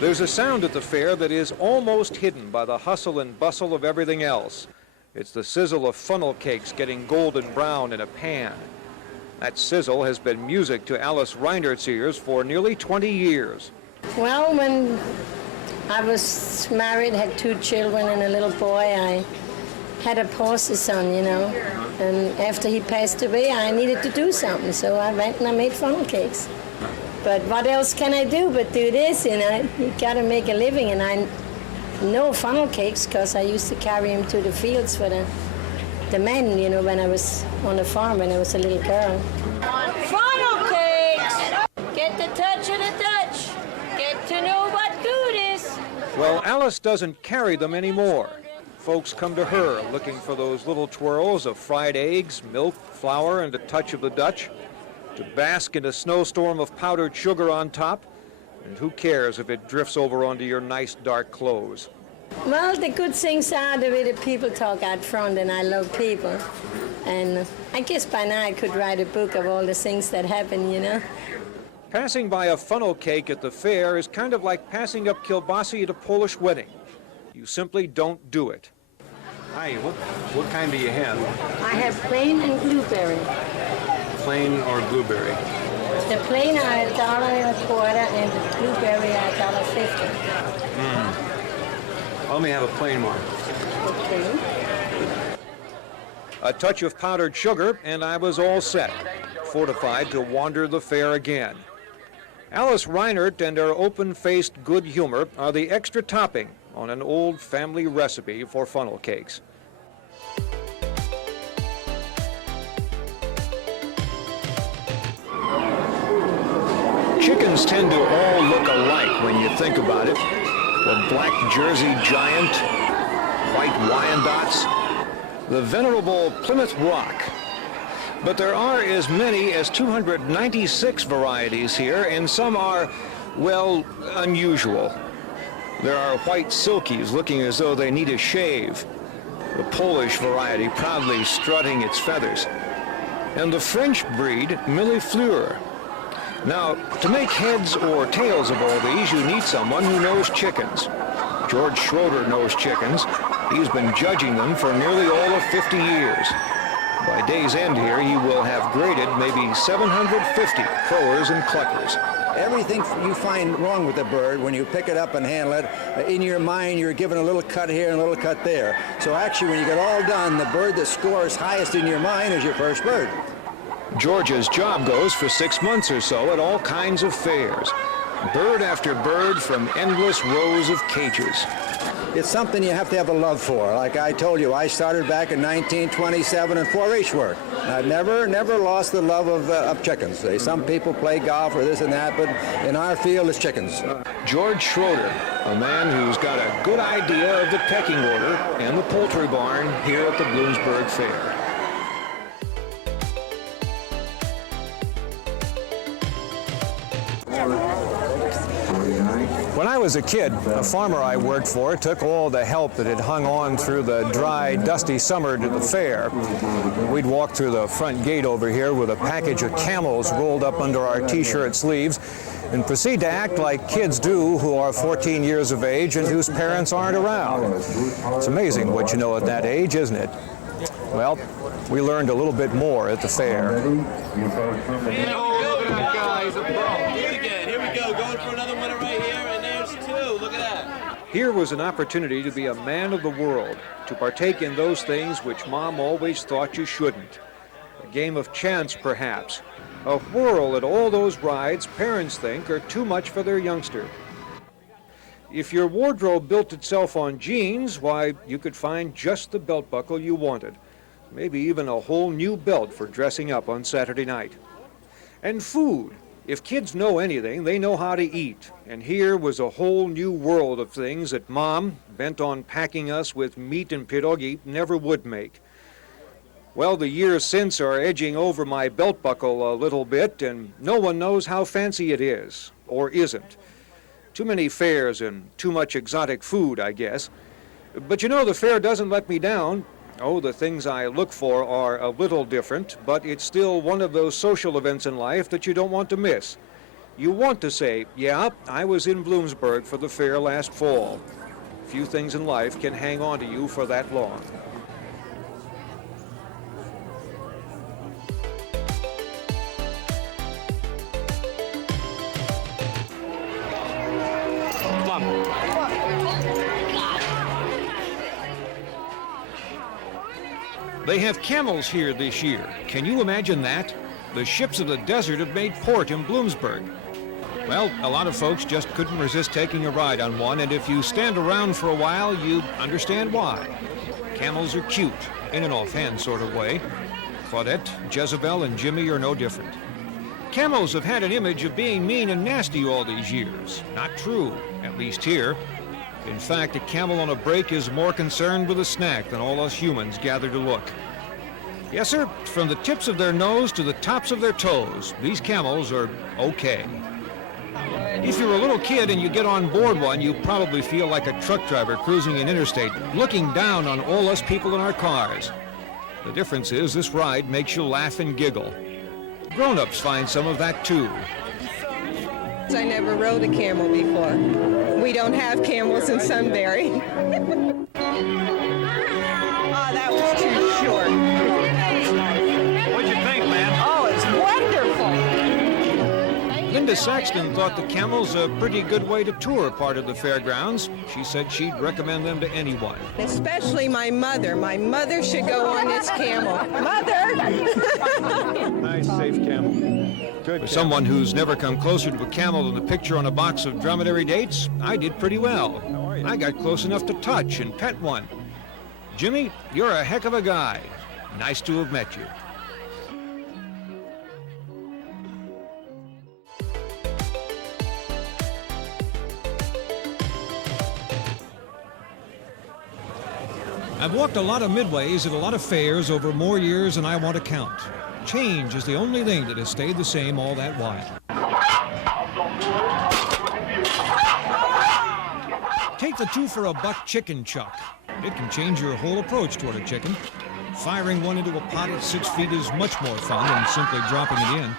There's a sound at the fair that is almost hidden by the hustle and bustle of everything else. It's the sizzle of funnel cakes getting golden brown in a pan. That sizzle has been music to Alice Reinert's ears for nearly 20 years. Well, when I was married, had 2 children and a little boy, I had a poster son, you know. And after he passed away, I needed to do something, so I went and I made funnel cakes. But what else can I do but do this, you know? You gotta make a living, and I know funnel cakes because I used to carry them to the fields for the men, you know, when I was on the farm when I was a little girl. Funnel cakes! Get the touch of the Dutch. Get to know what good is. Well, Alice doesn't carry them anymore. Folks come to her looking for those little twirls of fried eggs, milk, flour, and a touch of the Dutch, to bask in a snowstorm of powdered sugar on top, and who cares if it drifts over onto your nice dark clothes. Well, the good things are the way the people talk out front, and I love people. And I guess by now I could write a book of all the things that happen, you know. Passing by a funnel cake at the fair is kind of like passing up kielbasa at a Polish wedding. You simply don't do it. Hi, what kind do you have? I have plain and blueberry. Plain or blueberry? The plain are $1.25 and the blueberry are $1.50. Let me have a plain one. Okay. A touch of powdered sugar, and I was all set, fortified to wander the fair again. Alice Reinert and her open-faced good humor are the extra topping on an old family recipe for funnel cakes. Chickens tend to all look alike when you think about it. The black Jersey Giant, white Wyandottes, the venerable Plymouth Rock. But there are as many as 296 varieties here, and some are, well, unusual. There are white silkies looking as though they need a shave, the Polish variety proudly strutting its feathers, and the French breed Millefleur. Now, to make heads or tails of all these, you need someone who knows chickens. George Schroeder knows chickens. He's been judging them for nearly all of 50 years. By day's end here, he will have graded maybe 750 crowers and cluckers. Everything you find wrong with the bird, when you pick it up and handle it, in your mind you're given a little cut here and a little cut there. So actually when you get all done, the bird that scores highest in your mind is your first bird. George's job goes for 6 months or so at all kinds of fairs. Bird after bird from endless rows of cages. It's something you have to have a love for. Like I told you, I started back in 1927 in 4-H work. I've never lost the love of chickens. Some people play golf or this and that, but in our field it's chickens. George Schroeder, a man who's got a good idea of the pecking order and the poultry barn here at the Bloomsburg Fair. When I was a kid, a farmer I worked for took all the help that had hung on through the dry, dusty summer to the fair. We'd walk through the front gate over here with a package of Camels rolled up under our T-shirt sleeves and proceed to act like kids do who are 14 years of age and whose parents aren't around. It's amazing what you know at that age, isn't it? Well, we learned a little bit more at the fair. Here was an opportunity to be a man of the world, to partake in those things which Mom always thought you shouldn't. A game of chance, perhaps. A whirl at all those rides parents think are too much for their youngster. If your wardrobe built itself on jeans, why, you could find just the belt buckle you wanted. Maybe even a whole new belt for dressing up on Saturday night. And food. If kids know anything, they know how to eat. And here was a whole new world of things that Mom, bent on packing us with meat and pierogi, never would make. Well, the years since are edging over my belt buckle a little bit, and no one knows how fancy it is, or isn't. Too many fairs and too much exotic food, I guess. But you know, the fair doesn't let me down. Oh, the things I look for are a little different, but it's still one of those social events in life that you don't want to miss. You want to say, yeah, I was in Bloomsburg for the fair last fall. Few things in life can hang on to you for that long. Come on. They have camels here this year. Can you imagine that? The ships of the desert have made port in Bloomsburg. Well, a lot of folks just couldn't resist taking a ride on one, and if you stand around for a while, you understand why. Camels are cute, in an offhand sort of way. Claudette, Jezebel, and Jimmy are no different. Camels have had an image of being mean and nasty all these years. Not true, at least here. In fact, a camel on a break is more concerned with a snack than all us humans gather to look. Yes, sir, from the tips of their nose to the tops of their toes, these camels are okay. If you're a little kid and you get on board one, you probably feel like a truck driver cruising an interstate, looking down on all us people in our cars. The difference is this ride makes you laugh and giggle. Grown-ups find some of that too. I never rode a camel before. We don't have camels in Sunbury. Oh, that was too short. What'd you think, man? Oh, it's wonderful. Linda Saxton thought the camels a pretty good way to tour part of the fairgrounds. She said she'd recommend them to anyone. Especially my mother. My mother should go on this camel. Mother! Nice, safe camel. Good. For someone who's never come closer to a camel than the picture on a box of dromedary dates, I did pretty well. I got close enough to touch and pet one. Jimmy, you're a heck of a guy. Nice to have met you. I've walked a lot of midways at a lot of fairs over more years than I want to count. Change is the only thing that has stayed the same all that while. Take the 2 for a buck chicken chuck. It can change your whole approach toward a chicken. Firing one into a pot at 6 feet is much more fun than simply dropping it in.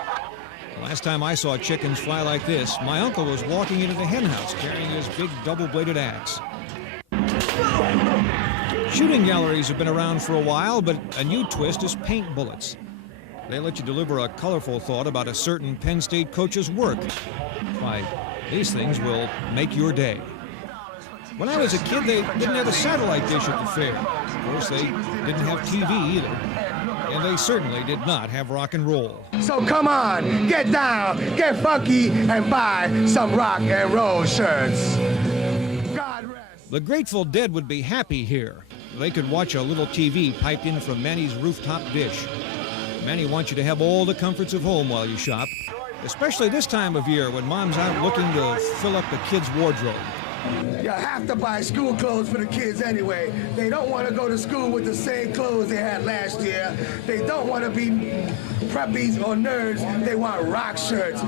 The last time I saw chickens fly like this, my uncle was walking into the hen house carrying his big double-bladed axe. Shooting galleries have been around for a while, but a new twist is paint bullets. They let you deliver a colorful thought about a certain Penn State coach's work. Why, these things will make your day. When I was a kid, they didn't have a satellite dish at the fair. Of course, they didn't have TV either. And they certainly did not have rock and roll. So come on, get down, get funky, and buy some rock and roll shirts. God rest. The Grateful Dead would be happy here. They could watch a little TV piped in from Manny's rooftop dish. Manny wants you to have all the comforts of home while you shop, especially this time of year when Mom's out looking to fill up the kids' wardrobe. You have to buy school clothes for the kids anyway. They don't want to go to school with the same clothes they had last year. They don't want to be preppies or nerds. They want rock shirts.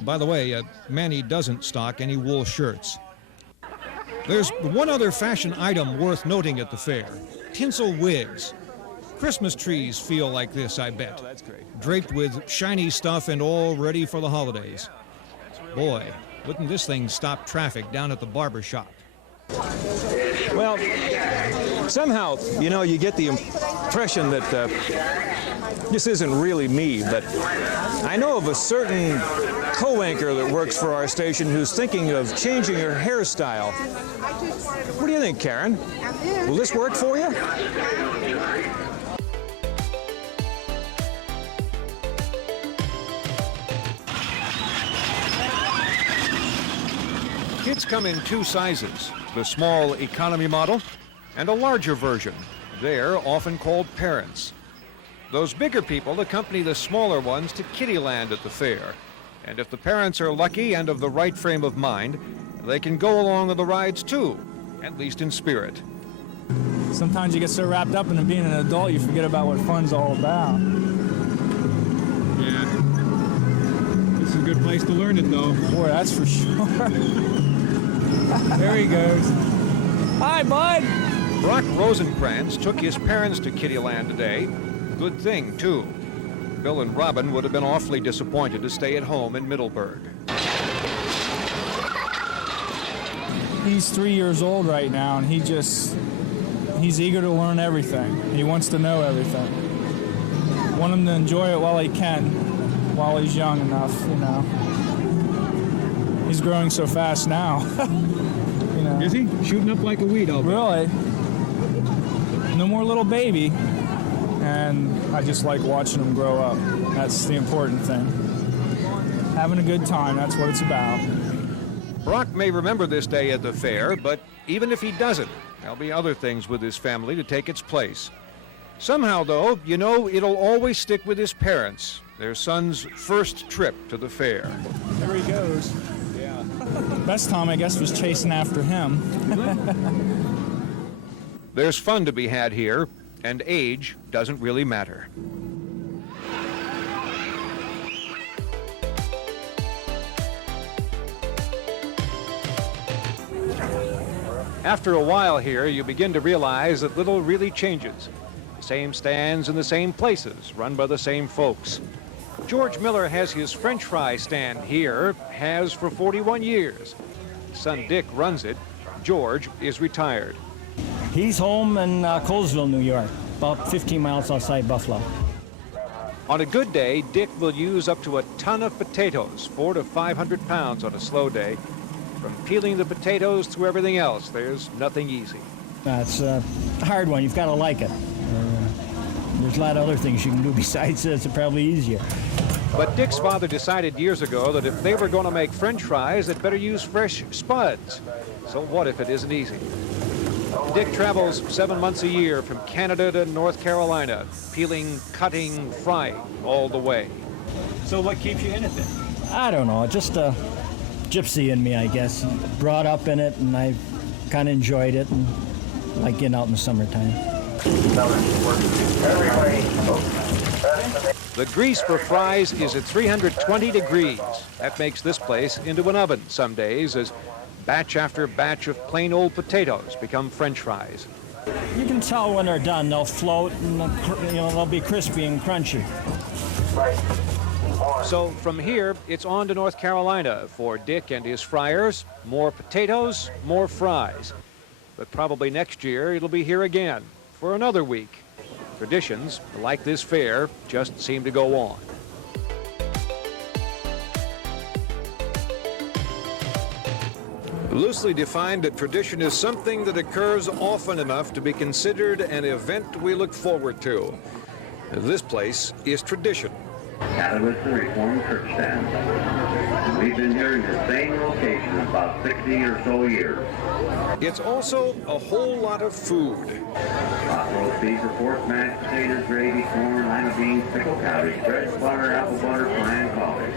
By the way, Manny doesn't stock any wool shirts. There's one other fashion item worth noting at the fair: tinsel wigs. Christmas trees feel like this, I bet. Oh, that's great. Draped with shiny stuff and all ready for the holidays. Boy, wouldn't this thing stop traffic down at the barber shop. Well, somehow, you know, you get the impression that this isn't really me, but I know of a certain co-anchor that works for our station who's thinking of changing her hairstyle. What do you think, Karen? Will this work for you? Kids come in 2 sizes, the small economy model and a larger version. They're often called parents. Those bigger people accompany the smaller ones to Kittyland at the fair. And if the parents are lucky and of the right frame of mind, they can go along on the rides too, at least in spirit. Sometimes you get so wrapped up in being an adult, you forget about what fun's all about. Yeah. This is a good place to learn it, though. Boy, that's for sure. There he goes. Hi, bud. Brock Rosenkrantz took his parents to Kittyland today. Good thing, too. Bill and Robin would have been awfully disappointed to stay at home in Middleburg. He's 3 years old right now, and he's eager to learn everything. He wants to know everything. Want him to enjoy it while he can, while he's young enough, you know. He's growing so fast now. You know. Is he? Shooting up like a weed, Really. No more little baby. And I just like watching him grow up. That's the important thing. Having a good time, that's what it's about. Brock may remember this day at the fair, but even if he doesn't, there'll be other things with his family to take its place. Somehow, though, you know, it'll always stick with his parents, their son's first trip to the fair. There he goes. Yeah. Best time, I guess, was chasing after him. There's fun to be had here, and age doesn't really matter. After a while here, you begin to realize that little really changes. The same stands in the same places, run by the same folks. George Miller has his French fry stand here, has for 41 years. His son Dick runs it. George is retired. He's home in Colesville, New York, about 15 miles outside Buffalo. On a good day, Dick will use up to a ton of potatoes, 400 to 500 pounds on a slow day. From peeling the potatoes to everything else, there's nothing easy. It's a hard one. You've got to like it. There's a lot of other things you can do besides this. It's probably easier. But Dick's father decided years ago that if they were going to make French fries, they'd better use fresh spuds. So what if it isn't easy? Dick travels 7 months a year from Canada to North Carolina, peeling, cutting, frying all the way. So what keeps you in it then? I don't know. Just a gypsy in me, I guess. Brought up in it, and I kind of enjoyed it, and like getting out in the summertime. The grease for fries is at 320 degrees. That makes this place into an oven some days as batch after batch of plain old potatoes become French fries. You can tell when they're done. They'll float, and they'll be crispy and crunchy. So from here, it's on to North Carolina for Dick and his fryers. More potatoes, more fries. But probably next year, it'll be here again for another week. Traditions, like this fair, just seem to go on. Loosely defined, a tradition is something that occurs often enough to be considered an event we look forward to. This place is tradition. Catalyst and Reformed Church stand. We've been here in the same location about 60 or so years. It's also a whole lot of food. Hot roast beef, pork, mashed potatoes, gravy, corn, lima beans, pickled cabbage, bread, butter, apple butter, pie, and coffee.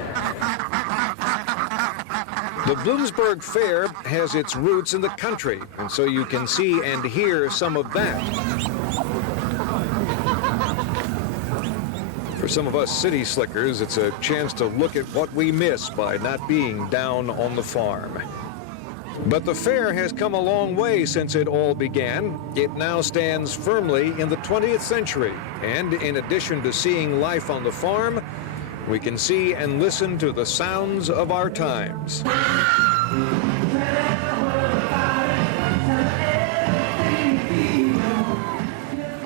The Bloomsburg Fair has its roots in the country, and so you can see and hear some of that. For some of us city slickers, it's a chance to look at what we miss by not being down on the farm. But the fair has come a long way since it all began. It now stands firmly in the 20th century, and in addition to seeing life on the farm, we can see and listen to the sounds of our times.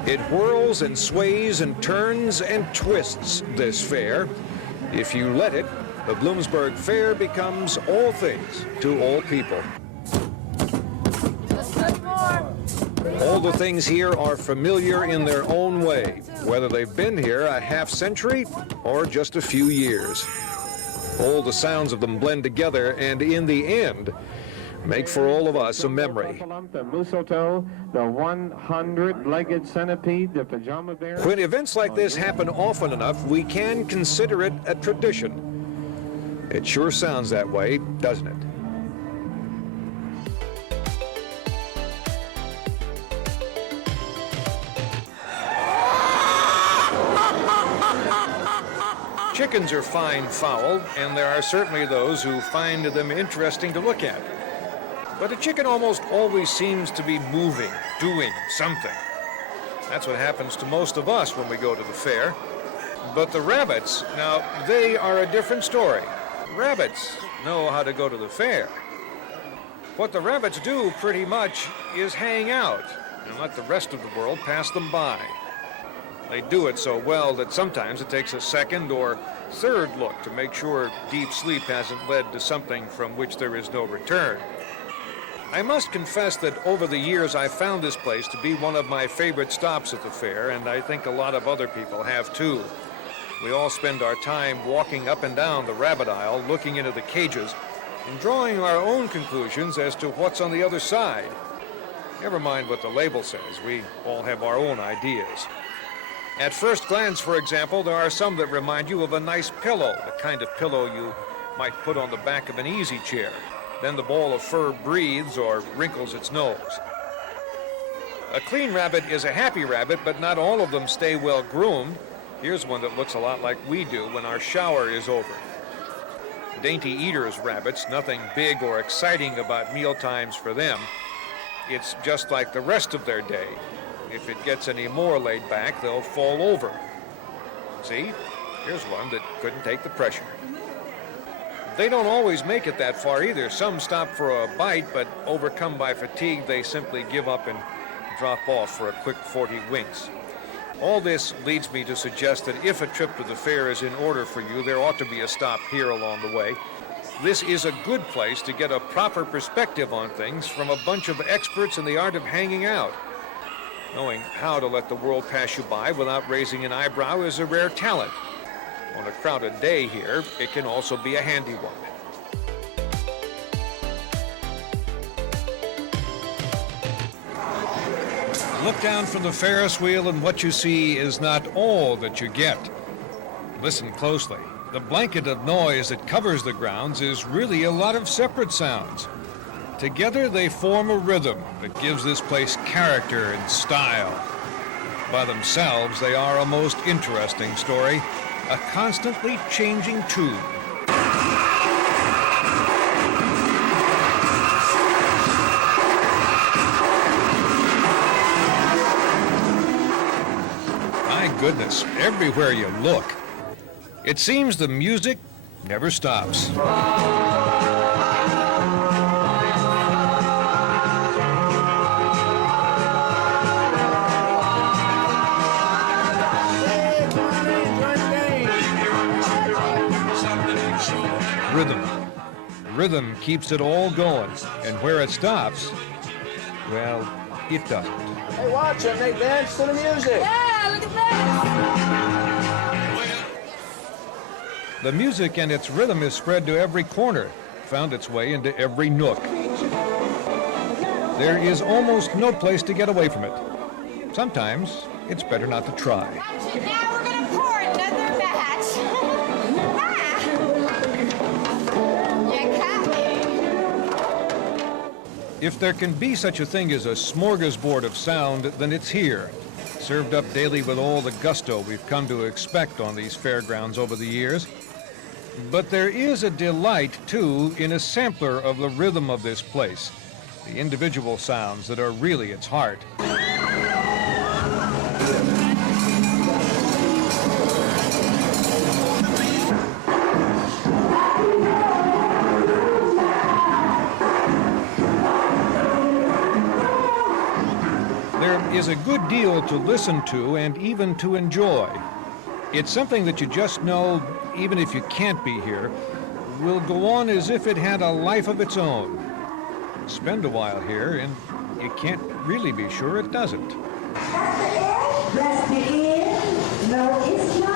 It whirls and sways and turns and twists, this fair. If you let it, the Bloomsburg Fair becomes all things to all people. All the things here are familiar in their own way, whether they've been here a half century or just a few years. All the sounds of them blend together and in the end make for all of us a memory. The mistletoe, the 100-legged centipede, the pajama bear. When events like this happen often enough, we can consider it a tradition. It sure sounds that way, doesn't it? Chickens are fine fowl, and there are certainly those who find them interesting to look at. But a chicken almost always seems to be moving, doing something. That's what happens to most of us when we go to the fair. But the rabbits, now, they are a different story. Rabbits know how to go to the fair. What the rabbits do, pretty much, is hang out and let the rest of the world pass them by. They do it so well that sometimes it takes a second or third look to make sure deep sleep hasn't led to something from which there is no return. I must confess that over the years I've found this place to be one of my favorite stops at the fair, and I think a lot of other people have too. We all spend our time walking up and down the rabbit aisle, looking into the cages, and drawing our own conclusions as to what's on the other side. Never mind what the label says, we all have our own ideas. At first glance, for example, there are some that remind you of a nice pillow, the kind of pillow you might put on the back of an easy chair. Then the ball of fur breathes or wrinkles its nose. A clean rabbit is a happy rabbit, but not all of them stay well groomed. Here's one that looks a lot like we do when our shower is over. Dainty eaters rabbits, nothing big or exciting about meal times for them. It's just like the rest of their day. If it gets any more laid back, they'll fall over. See? Here's one that couldn't take the pressure. They don't always make it that far either. Some stop for a bite, but overcome by fatigue, they simply give up and drop off for a quick 40 winks. All this leads me to suggest that if a trip to the fair is in order for you, there ought to be a stop here along the way. This is a good place to get a proper perspective on things from a bunch of experts in the art of hanging out. Knowing how to let the world pass you by without raising an eyebrow is a rare talent. On a crowded day here, it can also be a handy one. Look down from the Ferris wheel and what you see is not all that you get. Listen closely. The blanket of noise that covers the grounds is really a lot of separate sounds. Together they form a rhythm that gives this place character and style. By themselves, they are a most interesting story, a constantly changing tune. My goodness, everywhere you look, it seems the music never stops. Rhythm. Rhythm keeps it all going, and where it stops, well, it doesn't. Hey, watch them, they dance to the music. Yeah, look at this. The music and its rhythm is spread to every corner, found its way into every nook. There is almost no place to get away from it. Sometimes it's better not to try. Now we're going to pour another batch. If there can be such a thing as a smorgasbord of sound, then it's here, served up daily with all the gusto we've come to expect on these fairgrounds over the years. But there is a delight, too, in a sampler of the rhythm of this place, the individual sounds that are really its heart. There is a good deal to listen to and even to enjoy. It's something that you just know, even if you can't be here, will go on as if it had a life of its own. Spend a while here, and you can't really be sure it doesn't. Rest begin. No, it's not.